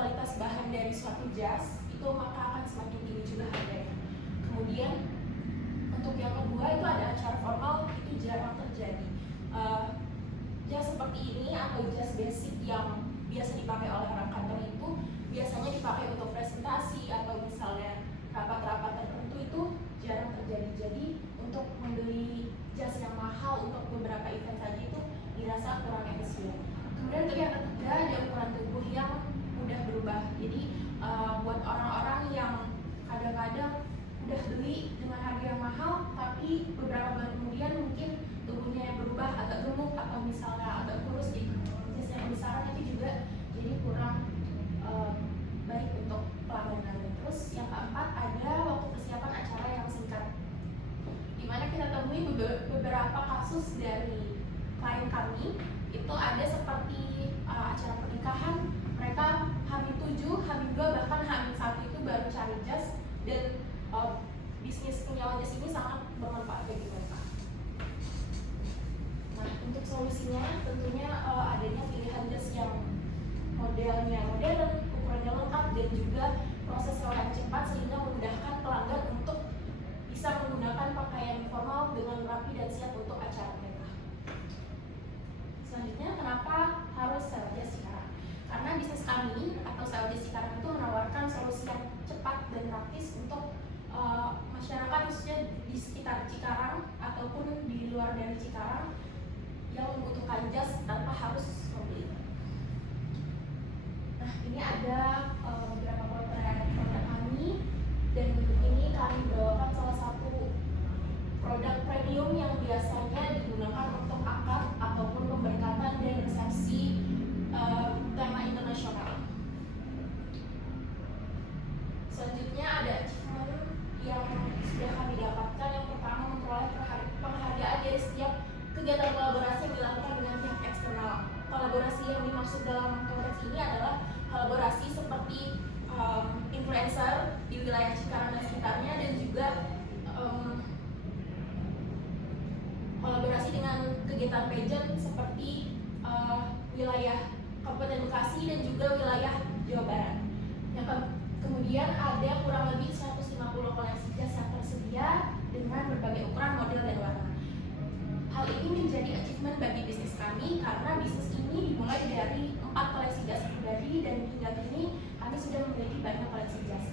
kualitas bahan dari suatu jas itu maka akan semakin tinggi juga harganya. Kemudian untuk yang kedua itu ada acara formal, itu jarang terjadi. Jas seperti ini atau jas basic yang biasa dipakai oleh orang kantor itu biasanya dipakai untuk presentasi atau misalnya rapat-rapat tertentu, itu jarang terjadi. Jadi untuk membeli jas yang mahal untuk beberapa event saja itu dirasa kurang efisien. Kemudian untuk yang ketiga ada ukuran tubuh yang mudah berubah. Jadi buat orang-orang yang kadang-kadang udah beli dengan harga yang mahal tapi beberapa bulan kemudian mungkin tubuhnya yang berubah agak gemuk atau misalnya agak kurus di jas yang besar, itu juga jadi kurang baik untuk pelanggan. Terus yang keempat ada waktu persiapan acara yang singkat, dimana kita temui beberapa kasus dari klien kami itu ada seperti acara pernikahan, mereka H-7, H-2 bahkan H-1 itu baru cari jas, dan bisnis penyewaan jas ini sangat bermanfaat bagi mereka. Nah, untuk solusinya tentunya adanya pilihan jas yang modelnya modern, ukurannya lengkap, dan juga proses sewa cepat sehingga memudahkan pelanggan untuk bisa menggunakan pakaian formal dengan rapi dan siap untuk acara mereka. Selanjutnya, kenapa harus sewa jas Cikarang? Karena bisnis kami atau sewa jas Cikarang itu menawarkan solusi yang cepat dan praktis untuk masyarakat khususnya di sekitar Cikarang ataupun di luar dari Cikarang yang membutuhkan jas tanpa harus membeli. Nah, ini ada beberapa produk kami, dan ini kami bawakan salah satu produk premium yang biasanya digunakan untuk akad ataupun pemberkatan dan resepsi tema internasional. Selanjutnya ada achievement yang sudah kami dapatkan. Yang pertama, memperoleh penghargaan dari setiap kegiatan kolaborasi yang dilakukan dengan pihak eksternal. Kolaborasi yang dimaksud dalam konteks ini adalah kolaborasi seperti influencer di wilayah Cikarang dan sekitarnya, dan juga kolaborasi dengan kegiatan pageant seperti wilayah Kabupaten Bekasi dan juga wilayah Jawa Barat. Kemudian ada kurang lebih 150 koleksi jas yang tersedia dengan berbagai ukuran, model, dan warna. Hal ini menjadi achievement bagi bisnis kami karena bisnis ini dimulai dari 4 koleksi jas pribadi, dan hingga kini kami sudah memiliki banyak koleksi jas.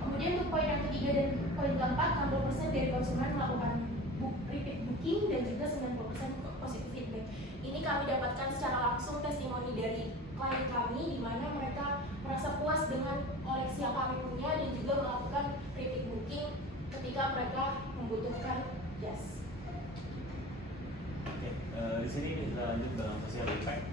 Kemudian untuk poin yang ketiga dan poin keempat, 60% dari konsumen melakukan repeat booking dan juga 90% positive feedback. Ini kami dapatkan secara langsung testimoni dari klien kami, di mana mereka merasa puas dengan koleksi yang kami punya dan juga melakukan repeat booking ketika mereka membutuhkan jas. Oke, di sini kita lanjut dalam social impact.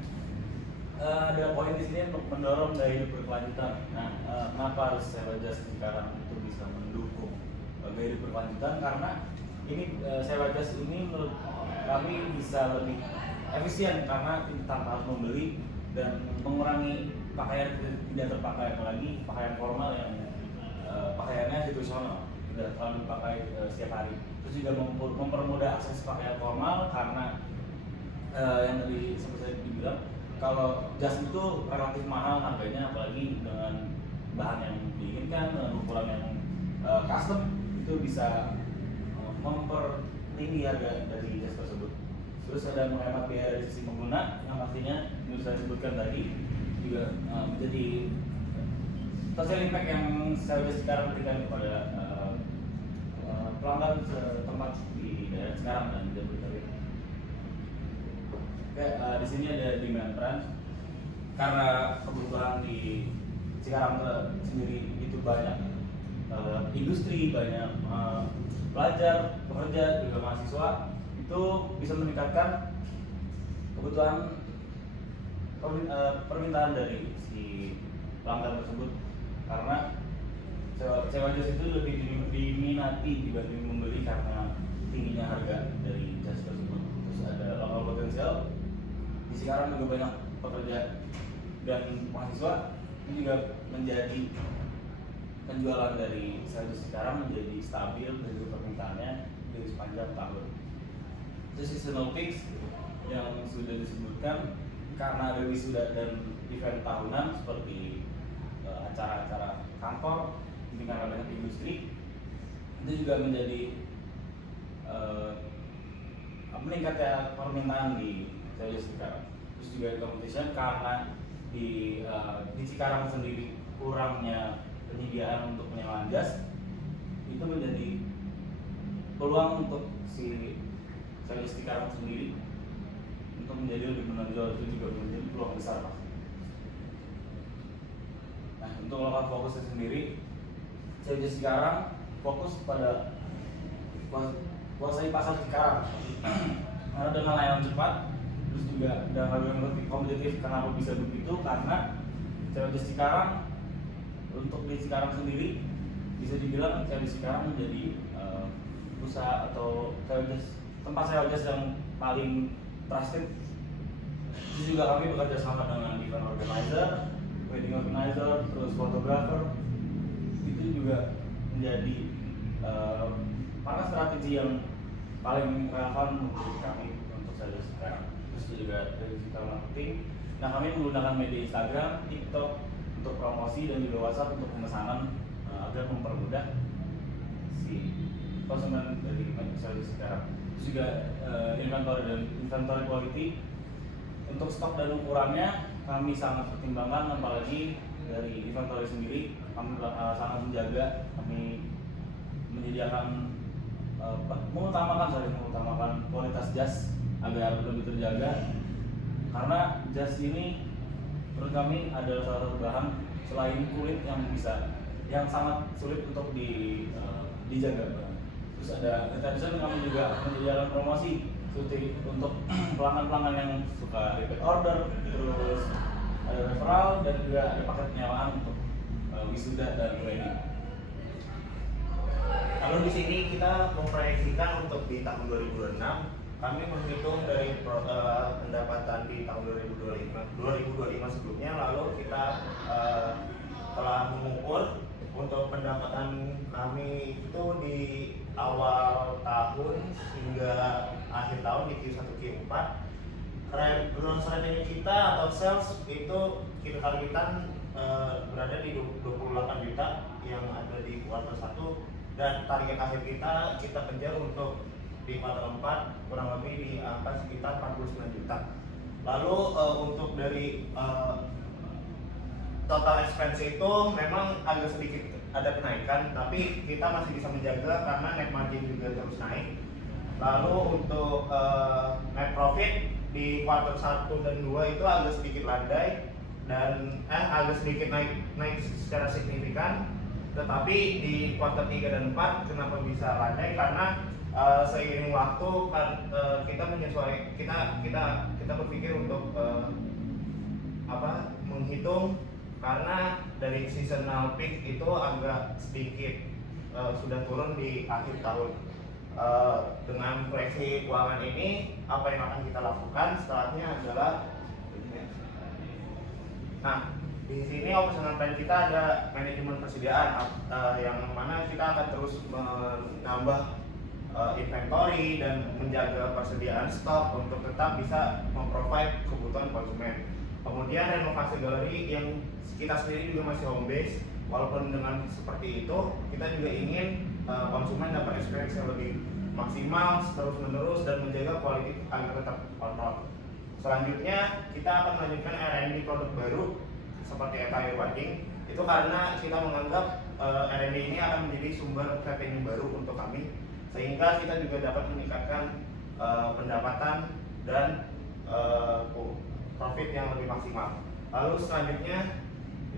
Ada poin di sini untuk mendorong gaya hidup berkelanjutan. Nah, kenapa harus sewa jas Cikarang itu bisa mendukung gaya hidup berkelanjutan? Karena ini sewa jas ini menurut kami bisa lebih efisien karena tanpa harus membeli dan mengurangi pakaian tidak terpakai, apalagi pakaian formal yang pakaiannya situasional, tidak terlalu dipakai setiap hari. Terus juga mempermudah akses pakaian formal karena yang tadi seperti dibilang, kalau jas itu relatif mahal harganya, apalagi dengan bahan yang diinginkan, dengan ukuran yang custom, itu bisa mempertinggi harga dari jas tersebut. Terus ada menghemat biaya dari sisi pengguna, yang pastinya yang saya sebutkan tadi juga menjadi social impact yang saya sekarang berikan kepada pelanggan setempat di daerah Cikarang dan Jabodetabek. Oke, di sini ada demand trend karena kebutuhan di Cikarang sendiri itu banyak industri, banyak pelajar, pekerja, juga mahasiswa, itu bisa meningkatkan kebutuhan permintaan dari si pelanggan tersebut, karena sewa jas itu lebih diminati dibanding membeli karena tingginya harga dari jas tersebut. Terus ada lokal potensial di Cikarang, juga banyak pekerja dan mahasiswa, ini juga menjadi penjualan dari sewa jas Cikarang menjadi stabil dan juga permintaannya dari sepanjang tahun. Itu seasonal peaks yang sudah disebutkan karena ada wisuda dan event tahunan seperti acara-acara kantor di lingkaran banyak industri, itu juga menjadi meningkatnya permintaan di Ciamis sekarang. Terus juga competition karena di Cikarang sendiri kurangnya penyediaan untuk penyewaan jas, itu menjadi peluang untuk si Ciamis Cikarang sendiri untuk menjadi lebih menonjol. Itu juga menjadi peluang besar, Mas. Nah, untuk lokal fokusnya sendiri, Ciamis Cikarang fokus pada kuasai pasar Cikarang karena dengan layanan cepat, terus juga dan harga yang lebih kompetitif. Kenapa bisa begitu? Karena Ciamis Cikarang, untuk di Cikarang sendiri bisa dibilang Ciamis Cikarang menjadi usaha atau tempat sewa jas yang paling trusted. Terus juga kami bekerja sama dengan event organizer, wedding organizer, terus fotografer. Itu juga menjadi mana strategi yang paling relevan untuk kami untuk Ciamis sekarang. Terus juga dari digital marketing. Nah, kami menggunakan media Instagram, TikTok untuk promosi dan juga WhatsApp untuk pemesanan agar mempermudah si konsumen dari Ciamis sekarang. Terus juga inventory quality untuk stok dan ukurannya kami sangat pertimbangkan, apalagi dari inventory sendiri kami sangat menjaga. Kami menyediakan mengutamakan kualitas jas agar lebih terjaga, karena jas ini menurut kami adalah salah satu bahan selain kulit yang sangat sulit untuk dijaga. Terus kita kami juga menyediakan promosi seperti untuk pelanggan-pelanggan yang suka repeat order, terus ada referral dan juga ada paket penyewaan untuk wisuda dan wedding. Lalu di sini kita memproyeksikan untuk di tahun 2026, kami menghitung dari pendapatan di tahun 2025 sebelumnya, lalu kita telah mengukur untuk pendapatan kami itu di awal tahun hingga akhir tahun di Q1 Q4. Gross revenue kita atau sales itu kita targetkan berada di 28 juta yang ada di kuartal 1, dan target akhir kita kejar untuk di kuartal 4 kurang lebih di angka sekitar 49 juta. Lalu untuk dari total expense itu memang agak sedikit ada kenaikan, tapi kita masih bisa menjaga karena net margin juga terus naik. Lalu untuk net profit di kuartal 1 dan 2 itu agak sedikit landai dan agak sedikit naik secara signifikan. Tetapi di kuartal 3 dan 4 kenapa bisa landai? Karena seiring waktu kita menyesuaikan, kita berpikir untuk menghitung, karena dari seasonal peak itu agak sedikit sudah turun di akhir tahun. Dengan proyeksi keuangan ini, apa yang akan kita lakukan setelahnya adalah, nah, di sini operational plan kita ada manajemen persediaan, yang mana kita akan terus menambah inventory dan menjaga persediaan stok untuk tetap bisa memprovide kebutuhan konsumen. Kemudian renovasi galeri yang kita sendiri juga masih home base, walaupun dengan seperti itu kita juga ingin konsumen dapat experience yang lebih maksimal terus menerus dan menjaga kualitas agar tetap kontrol. Selanjutnya kita akan melanjutkan R&D produk baru seperti attire wedding. Itu karena kita menganggap R&D ini akan menjadi sumber revenue baru untuk kami, sehingga kita juga dapat meningkatkan pendapatan dan profit yang lebih maksimal. Lalu selanjutnya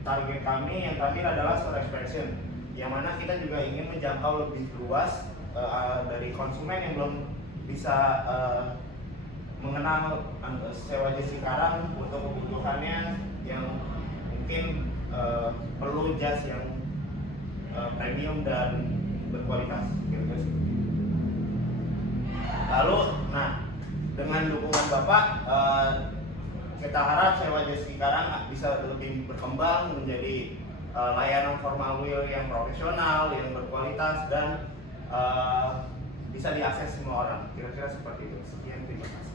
target kami yang terakhir adalah store expansion, yang mana kita juga ingin menjangkau lebih luas dari konsumen yang belum bisa mengenal sewa jas Cikarang untuk kebutuhannya yang mungkin perlu jas yang premium dan berkualitas. Lalu, nah, dengan dukungan Bapak, kita harap sewa jas Cikarang bisa lebih berkembang menjadi layanan formal wheel yang profesional, yang berkualitas, dan bisa diakses semua orang. Kira-kira seperti itu. Sekian, terima kasih.